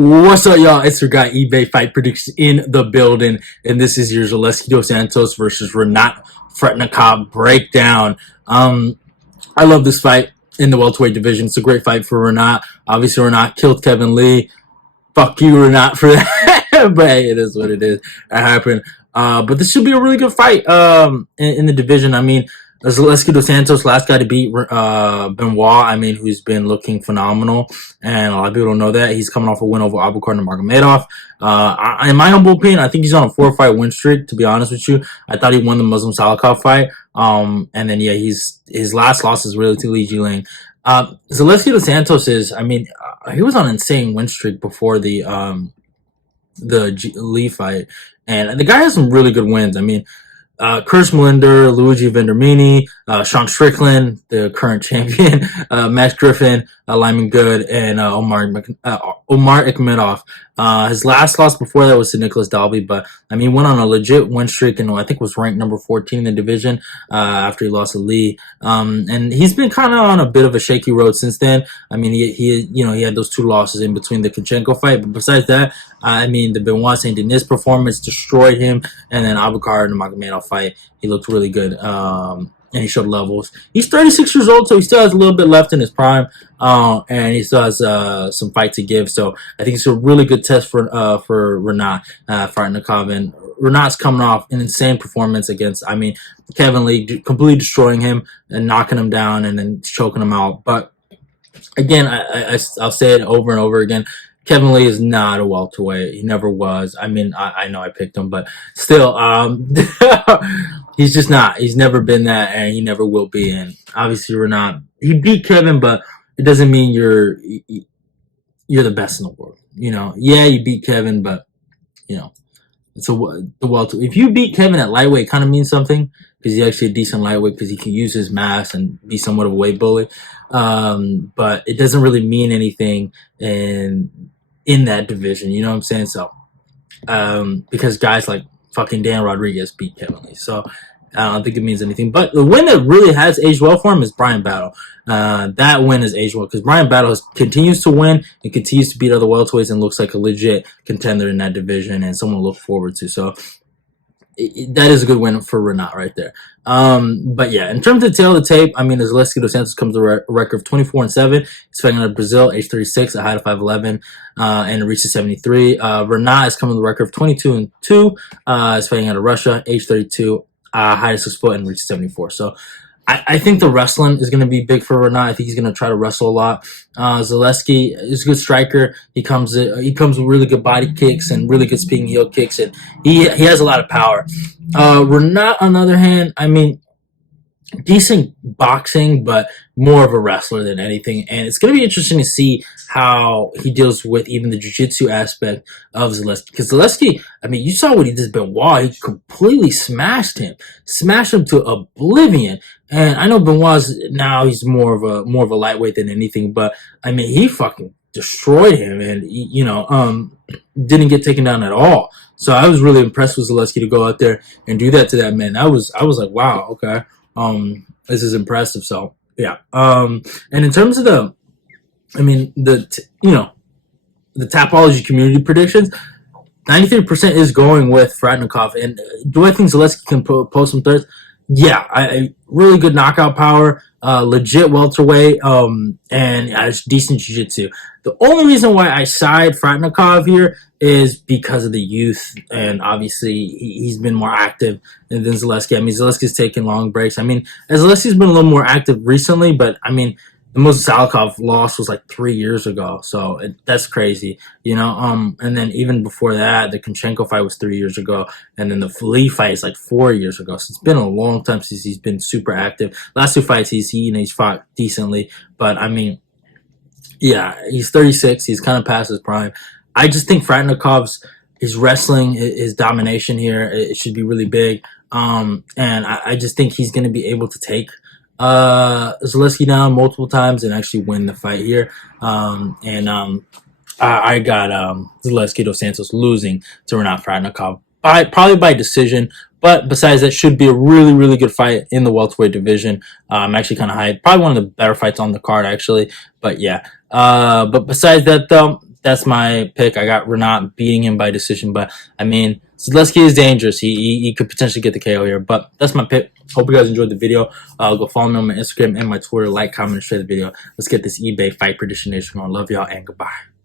What's up, y'all? It's your guy eBay Fight Predictions in the building, and this is your Zaleski dos Santos versus Rinat Fakhretdinov breakdown. I love this fight in the welterweight division. It's a great fight for Rinat. Obviously, Rinat killed Kevin Lee. Fuck you, Rinat, for that. But hey, it is what it is. It happened. But this should be a really good fight in the division. I mean, Zaleski dos Santos, last guy to beat Benoit, who's been looking phenomenal, and a lot of people don't know that. He's coming off a win over Abukar Nurmagomedov. In my humble opinion, I think he's on a 4-fight win streak, to be honest with you. I thought he won the Muslim Salikov fight, and then, yeah, his last loss is really to Li Jiling. Zaleski dos Santos he was on an insane win streak before the Lee fight, and the guy has some really good wins. Chris Melinder, Luigi Vendermini, Sean Strickland, the current champion, Max Griffin, Lyman Good, and Omar Ikhmedov. His last loss before that was to Nicholas Dalby, but he went on a legit win streak and I think was ranked number 14 in the division after he lost to Lee. And he's been kind of on a bit of a shaky road since then. He had those two losses in between the Kunchenko fight, but besides that, the Benoit Saint Denis performance destroyed him, and then Abukar and the Nurmagomedov fight, he looked really good. And he showed levels. He's 36 years old, so he still has a little bit left in his prime, and he still has some fight to give. So I think it's a really good test for Rinat Fakhretdinov. And Rinat's coming off an insane performance against, Kevin Lee, completely destroying him and knocking him down and then choking him out. But again, I'll say it over and over again. Kevin Lee is not a welterweight. He never was. I know I picked him, but still, he's just not. He's never been that, and he never will be. And obviously, Rinat, he beat Kevin, but it doesn't mean you're the best in the world. Yeah, you beat Kevin, but it's the welterweight. If you beat Kevin at lightweight, it kind of means something because he's actually a decent lightweight because he can use his mass and be somewhat of a weight bully. But it doesn't really mean anything in that division, you know what I'm saying? So, because guys like fucking Dan Rodriguez beat Kevin Lee, so I don't think it means anything. But the win that really has aged well for him is Brian Battle. That win has aged well because Brian Battle continues to win and continues to beat other welterweights and looks like a legit contender in that division and someone to look forward to. So that is a good win for Rinat right there. But yeah, in terms of the tail of the tape, Zaleski dos Santos comes to a record of 24-7. He's fighting out of Brazil, age 36, a height of 5'11", and reaches 73. Rinat is coming to the record of 22-2. He's fighting out of Russia, age 32, height of 6 foot, and reaches 74. So I think the wrestling is going to be big for Rinat. I think he's going to try to wrestle a lot. Zaleski is a good striker. He comes with really good body kicks and really good spinning heel kicks, and he has a lot of power. Rinat, on the other hand, decent boxing, but more of a wrestler than anything. And it's going to be interesting to see how he deals with even the jiu-jitsu aspect of Zaleski. Because Zaleski, you saw what he did to Benoit. He completely smashed him to oblivion. And I know Benoit's now he's more of a lightweight than anything, but he fucking destroyed him and didn't get taken down at all. So I was really impressed with Zaleski to go out there and do that to that man. I was like, wow, okay. This is impressive. So yeah. And in terms of the Tapology community predictions, 93% is going with Fakhretdinov. And do I think Zaleski can post some thirds? Yeah, I really good knockout power, legit welterweight, and decent jiu-jitsu. The only reason why I side Fakhretdinov here is because of the youth, and obviously he's been more active than Zaleski. Zaleski's taken long breaks. Zaleski's been a little more active recently, but the most Salikov loss was like 3 years ago, so that's crazy, And then even before that, the Kunchenko fight was 3 years ago, and then the Lee fight is like 4 years ago. So it's been a long time since he's been super active. Last two fights he's fought decently, but yeah, he's 36. He's kind of past his prime. I just think Fakhretdinov's his wrestling, his domination here, it should be really big. And I just think he's going to be able to take Zaleski down multiple times and actually win the fight here. I got Zaleski dos Santos losing to Rinat Fakhretdinov probably by decision. But besides that, should be a really, really good fight in the welterweight division. I'm actually kind of hyped. Probably one of the better fights on the card, actually. But yeah. But besides that, though, that's my pick. I got Rinat beating him by decision, but I mean, Zaleski is dangerous. He could potentially get the KO here, but that's my pick. Hope you guys enjoyed the video. Go follow me on my Instagram and my Twitter. Like, comment, and share the video. Let's get this eBay fight prediction nation on. Love y'all and goodbye.